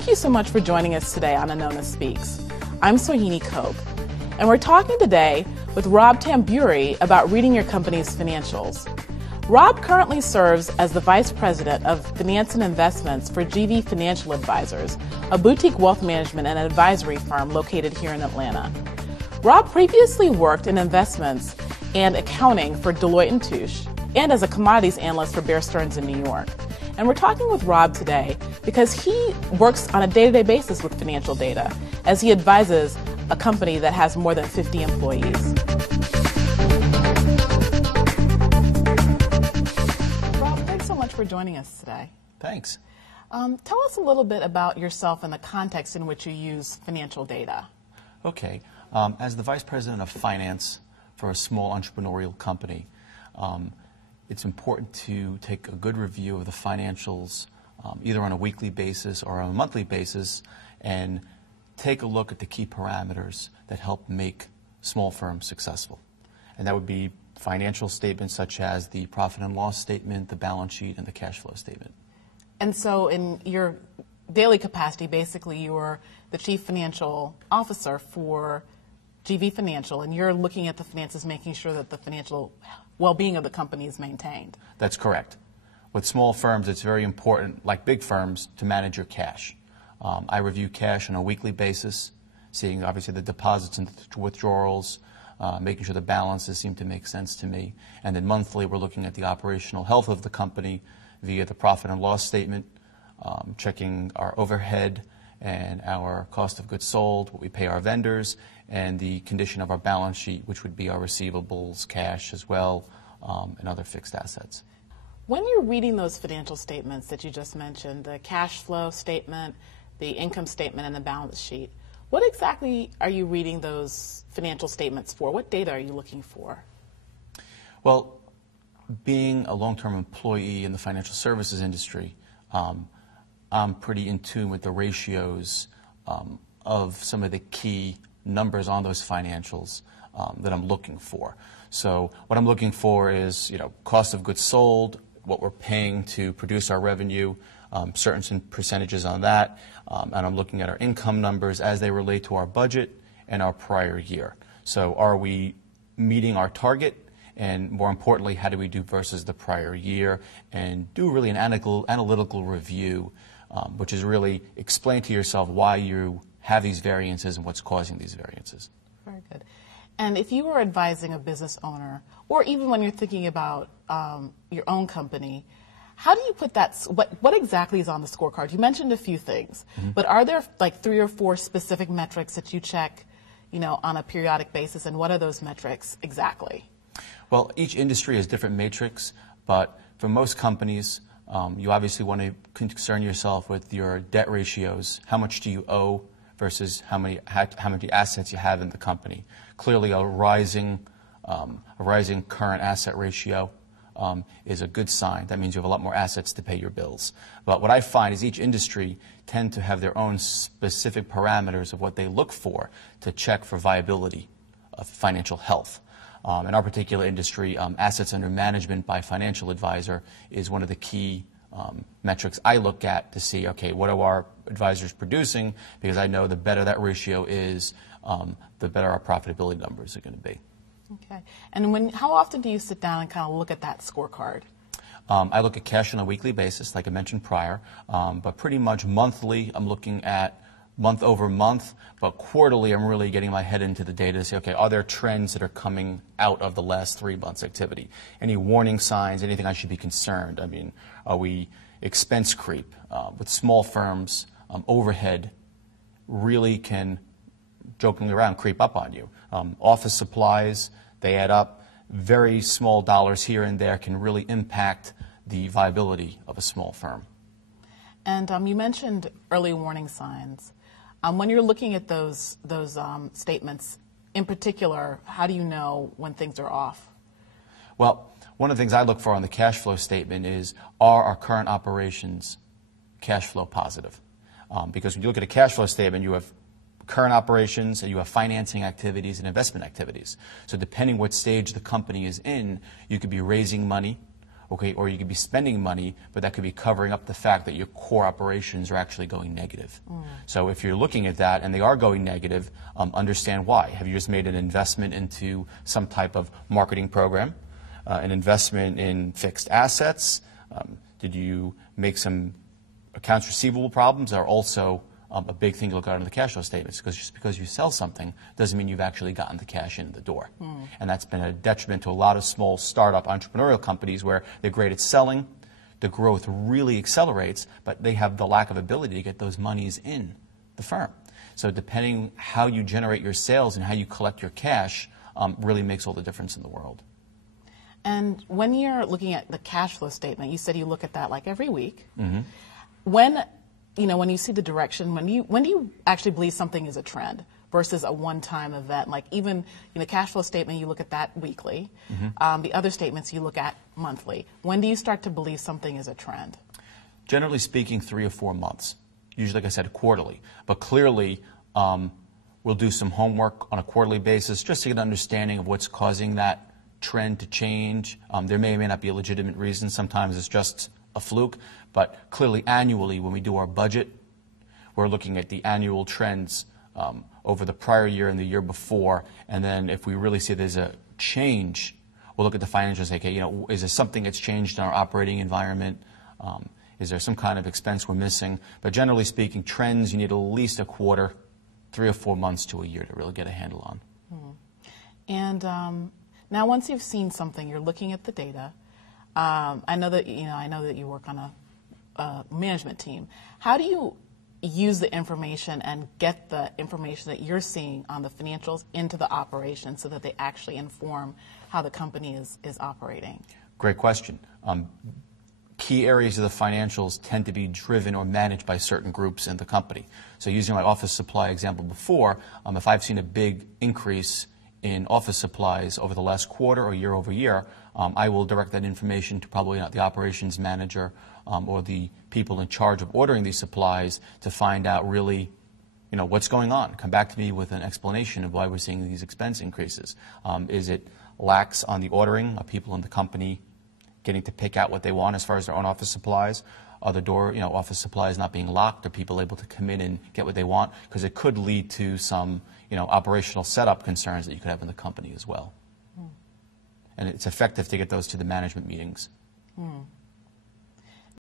Thank you so much for joining us today on Anona Speaks. I'm Sohini Koch, and we're talking today with Rob Tamburri about reading your company's financials. Rob currently serves as the Vice President of Finance and Investments for GV Financial Advisors, a boutique wealth management and advisory firm located here in Atlanta. Rob previously worked in investments and accounting for Deloitte & Touche and as a commodities analyst for Bear Stearns in New York. And we're talking with Rob today because he works on a day-to-day basis with financial data as he advises a company that has more than 50 employees. Rob, thanks so much for joining us today. Thanks. Tell us a little bit about yourself and the context in which you use financial data. Okay. As the Vice President of Finance for a small entrepreneurial company, it's important to take a good review of the financials either on a weekly basis or on a monthly basis and take a look at the key parameters that help make small firms successful. And that would be financial statements such as the profit and loss statement, the balance sheet, and the cash flow statement. And so in your daily capacity, basically you're the Chief Financial Officer for GV Financial, and you're looking at the finances, making sure that the financial well-being of the company is maintained. That's correct. With small firms, it's very important, like big firms, to manage your cash. I review cash on a weekly basis, seeing obviously the deposits and withdrawals, making sure the balances seem to make sense to me. And then monthly, we're looking at the operational health of the company via the profit and loss statement, checking our overhead and our cost of goods sold, what we pay our vendors, and the condition of our balance sheet, which would be our receivables, cash as well, and other fixed assets. When you're reading those financial statements that you just mentioned, the cash flow statement, the income statement, and the balance sheet, what exactly are you reading those financial statements for? What data are you looking for? Well, being a long-term employee in the financial services industry, I'm pretty in tune with the ratios of some of the key numbers on those financials that I'm looking for. So what I'm looking for is, cost of goods sold, what we're paying to produce our revenue, certain percentages on that, and I'm looking at our income numbers as they relate to our budget and our prior year. So are we meeting our target? And more importantly, how do we do versus the prior year? And do really an analytical review, which is really explain to yourself why you have these variances and what's causing these variances. Very good. And if you were advising a business owner, or even when you're thinking about your own company, how do you put that, what exactly is on the scorecard? You mentioned a few things, but are there like 3 or 4 specific metrics that you check, on a periodic basis, and what are those metrics exactly? Well, each industry has different metrics, but for most companies, you obviously want to concern yourself with your debt ratios. How much do you owe versus how many assets you have in the company? Clearly, a rising current asset ratio is a good sign. That means you have a lot more assets to pay your bills. But what I find is each industry tend to have their own specific parameters of what they look for to check for viability of financial health. In our particular industry, assets under management by financial advisor is one of the key metrics I look at to see, okay, what are our advisors producing? Because I know the better that ratio is, the better our profitability numbers are going to be. Okay. And how often do you sit down and kind of look at that scorecard? I look at cash on a weekly basis, like I mentioned prior, but pretty much monthly I'm looking at month over month, but quarterly I'm really getting my head into the data to say, okay, are there trends that are coming out of the last 3 months' activity? Any warning signs, anything I should be concerned? I mean, are we expense creep? With small firms, overhead really can, jokingly around, creep up on you. Office supplies, they add up. Very small dollars here and there can really impact the viability of a small firm. And you mentioned early warning signs. When you're looking at those statements, in particular, how do you know when things are off? Well, one of the things I look for on the cash flow statement is, are our current operations cash flow positive? Because when you look at a cash flow statement, you have current operations and you have financing activities and investment activities. So depending what stage the company is in, you could be raising money okay, or you could be spending money, but that could be covering up the fact that your core operations are actually going negative. So if you're looking at that and they are going negative, understand why. Have you just made an investment into some type of marketing program, an investment in fixed assets? Did you make some accounts receivable problems? Are also a big thing to look at in the cash flow statements, because just because you sell something doesn't mean you've actually gotten the cash in the door. And that's been a detriment to a lot of small startup entrepreneurial companies where they're great at selling, the growth really accelerates, but they have the lack of ability to get those monies in the firm. So depending how you generate your sales and how you collect your cash really makes all the difference in the world. And when you're looking at the cash flow statement, you said you look at that like every week. When you see the direction, when do you actually believe something is a trend versus a one-time event? Like even cash flow statement, you look at that weekly. The other statements you look at monthly. When do you start to believe something is a trend? Generally speaking, 3 or 4 months. Usually, like I said, quarterly. But clearly, we'll do some homework on a quarterly basis just to get an understanding of what's causing that trend to change. There may or may not be a legitimate reason. Sometimes it's just a fluke. But clearly, annually, when we do our budget, we're looking at the annual trends over the prior year and the year before. And then if we really see there's a change, we'll look at the financials and say, okay, is there something that's changed in our operating environment? Is there some kind of expense we're missing? But generally speaking, trends, you need at least a quarter, 3 or 4 months to a year to really get a handle on. And now, once you've seen something, you're looking at the data. I know that you work on a management team. How do you use the information and get the information that you're seeing on the financials into the operation so that they actually inform how the company is operating? Great question. Key areas of the financials tend to be driven or managed by certain groups in the company. So using my office supply example before, if I've seen a big increase in office supplies over the last quarter or year over year, I will direct that information to probably the operations manager or the people in charge of ordering these supplies to find out really what's going on. Come back to me with an explanation of why we're seeing these expense increases. Is it lax on the ordering of people in the company getting to pick out what they want as far as their own office supplies? Are the office supplies not being locked? Are people able to come in and get what they want? Because it could lead to some operational setup concerns that you could have in the company as well. And it's effective to get those to the management meetings.